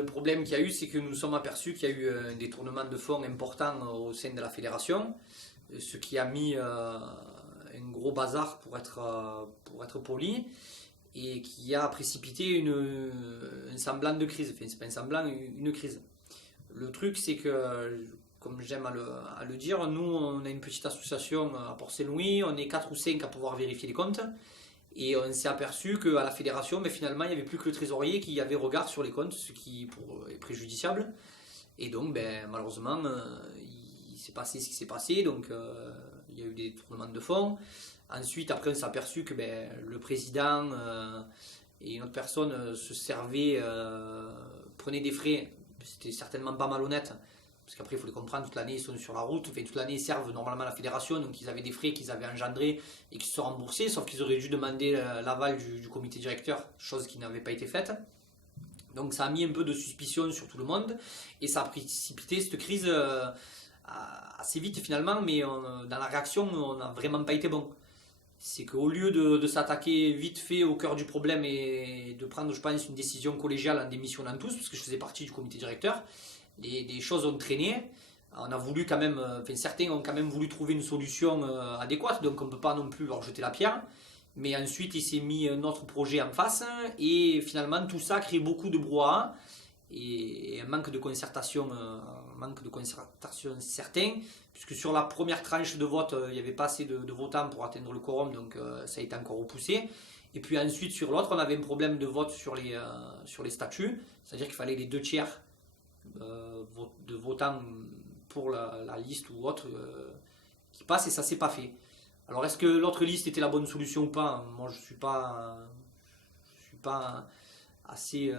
le problème qu'il y a eu, c'est que nous nous sommes aperçus qu'il y a eu un détournement de fonds important au sein de la fédération, ce qui a mis un gros bazar pour être poli, et qui a précipité un semblant de crise. Enfin, c'est pas un semblant, une crise. Le truc, c'est que, comme j'aime à le dire, nous, on a une petite association à Port-Saint-Louis, on est 4 ou 5 à pouvoir vérifier les comptes, et on s'est aperçu qu'à la fédération, mais finalement, il n'y avait plus que le trésorier qui avait regard sur les comptes, ce qui est préjudiciable. Et donc, malheureusement, il s'est passé ce qui s'est passé, donc il y a eu des détournements de fonds. Ensuite, après, on s'est aperçu que le président et une autre personne se servaient, prenaient des frais. C'était certainement pas malhonnête, parce qu'après, il faut les comprendre, toute l'année, ils sont sur la route, enfin, toute l'année, ils servent normalement la fédération, donc ils avaient des frais qu'ils avaient engendrés et qui se sont remboursés, sauf qu'ils auraient dû demander l'aval du comité directeur, chose qui n'avait pas été faite. Donc ça a mis un peu de suspicion sur tout le monde, et ça a précipité cette crise assez vite finalement, mais dans la réaction, on n'a vraiment pas été bon. C'est qu'au lieu de s'attaquer vite fait au cœur du problème et de prendre, je pense, une décision collégiale en démissionnant tous, parce que je faisais partie du comité directeur, les choses ont traîné. On a voulu quand même, enfin certains ont quand même voulu trouver une solution adéquate, donc on ne peut pas non plus leur jeter la pierre. Mais ensuite, il s'est mis un autre projet en face, et finalement, tout ça crée beaucoup de brouhaha et un manque de concertation certain, puisque sur la première tranche de vote, il n'y avait pas assez de votants pour atteindre le quorum, donc ça a été encore repoussé. Et puis ensuite, sur l'autre, on avait un problème de vote sur les statuts, c'est-à-dire qu'il fallait les 2 tiers de votants pour la liste ou autre qui passe, et ça s'est pas fait. Alors est-ce que l'autre liste était la bonne solution ou pas? Moi je suis pas assez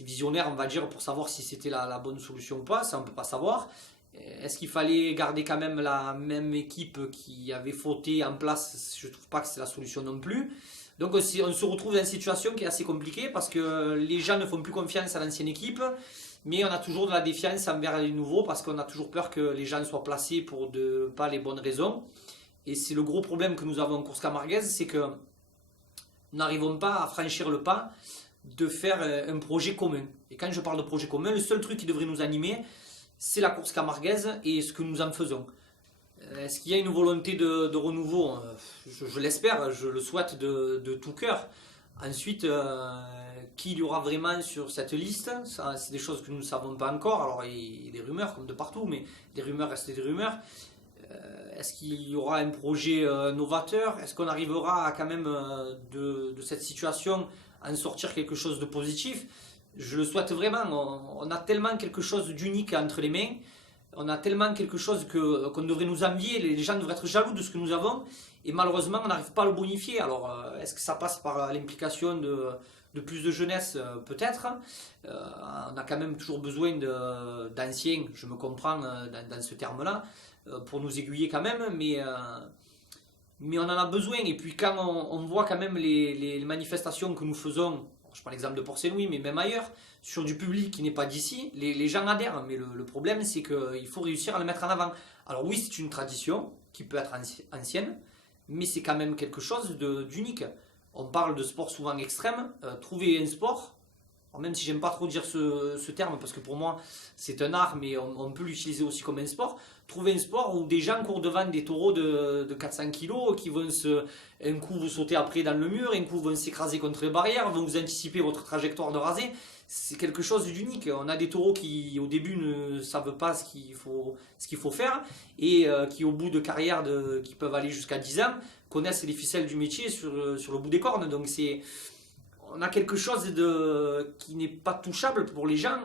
visionnaire, on va dire, pour savoir si c'était la bonne solution ou pas, ça on peut pas savoir. Est-ce qu'il fallait garder quand même la même équipe qui avait fauté en place? Je trouve pas que c'est la solution non plus. Donc on se retrouve dans une situation qui est assez compliquée, parce que les gens ne font plus confiance à l'ancienne équipe, mais on a toujours de la défiance envers les nouveaux, parce qu'on a toujours peur que les gens soient placés pour pas les bonnes raisons. Et c'est le gros problème que nous avons en course camarguaise, c'est que nous n'arrivons pas à franchir le pas de faire un projet commun. Et quand je parle de projet commun, le seul truc qui devrait nous animer, c'est la course camarguaise et ce que nous en faisons. Est-ce qu'il y a une volonté de renouveau? Je l'espère, je le souhaite de tout cœur. Ensuite, qui il y aura vraiment sur cette liste? Ça, c'est des choses que nous ne savons pas encore. Alors, il y a des rumeurs comme de partout, mais des rumeurs restent des rumeurs. Est-ce qu'il y aura un projet novateur? Est-ce qu'on arrivera à quand même de cette situation en sortir quelque chose de positif? Je le souhaite vraiment. On a tellement quelque chose d'unique entre les mains. On a tellement quelque chose qu'on devrait nous envier. Les gens devraient être jaloux de ce que nous avons. Et malheureusement, on n'arrive pas à le bonifier. Alors, est-ce que ça passe par l'implication de plus de jeunesse? Peut-être. On a quand même toujours besoin d'anciens, je me comprends dans ce terme-là, pour nous aiguiller quand même, mais on en a besoin. Et puis quand on voit quand même les manifestations que nous faisons, je prends l'exemple de Port-Saint-Louis, mais même ailleurs, sur du public qui n'est pas d'ici, les gens adhèrent, mais le problème c'est qu'il faut réussir à le mettre en avant. Alors oui, c'est une tradition qui peut être ancienne, mais c'est quand même quelque chose d'unique. On parle de sport souvent extrême, trouver un sport, alors même si j'aime pas trop dire ce terme, parce que pour moi c'est un art, mais on peut l'utiliser aussi comme un sport. Trouver un sport où des gens courent devant des taureaux de 400 kg qui vont un coup vous sauter après dans le mur, un coup vont s'écraser contre les barrières, vont vous anticiper votre trajectoire de rasée. C'est quelque chose d'unique. On a des taureaux qui au début ne savent pas ce qu'il faut faire, et qui au bout de carrière qui peuvent aller jusqu'à 10 ans connaissent les ficelles du métier sur le bout des cornes. Donc on a quelque chose qui n'est pas touchable pour les gens,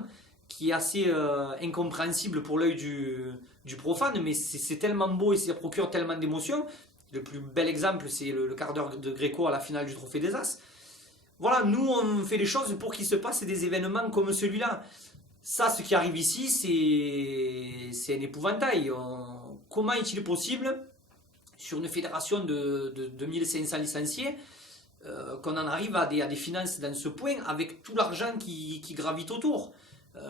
qui est assez incompréhensible pour l'œil du profane, mais c'est tellement beau et ça procure tellement d'émotions. Le plus bel exemple, c'est le quart d'heure de Gréco à la finale du Trophée des As. Voilà, nous on fait les choses pour qu'il se passe des événements comme celui-là. Ça, ce qui arrive ici, c'est un épouvantail. Comment est-il possible, sur une fédération de 2500 licenciés, qu'on en arrive à des finances dans ce point, avec tout l'argent qui gravite autour?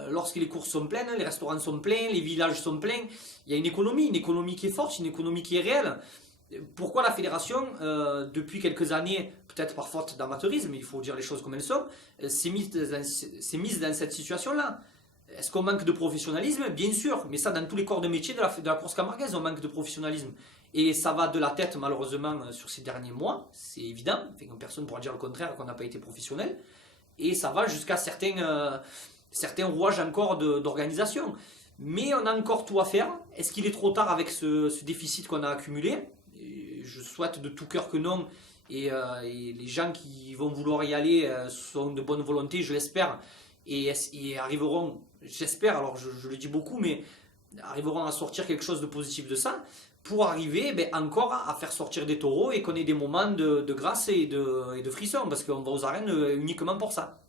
Lorsque les courses sont pleines, les restaurants sont pleins, les villages sont pleins, il y a une économie qui est forte, une économie qui est réelle. Pourquoi la fédération, depuis quelques années, peut-être par faute d'amateurisme, il faut dire les choses comme elles sont, s'est mise dans cette situation-là? Est-ce qu'on manque de professionnalisme? Bien sûr, mais ça dans tous les corps de métier de la course camarguaise, on manque de professionnalisme. Et ça va de la tête malheureusement sur ces derniers mois, c'est évident, enfin, personne ne pourra dire le contraire qu'on n'a pas été professionnel. Et ça va jusqu'à certains rouages encore d'organisation. Mais on a encore tout à faire. Est-ce qu'il est trop tard avec ce déficit qu'on a accumulé? Et je souhaite de tout cœur que non. Et les gens qui vont vouloir y aller sont de bonne volonté, je l'espère. Et arriveront, j'espère, alors je le dis beaucoup, mais arriveront à sortir quelque chose de positif de ça, pour arriver encore à faire sortir des taureaux et qu'on ait des moments de grâce et de frisson, parce qu'on va aux arènes uniquement pour ça.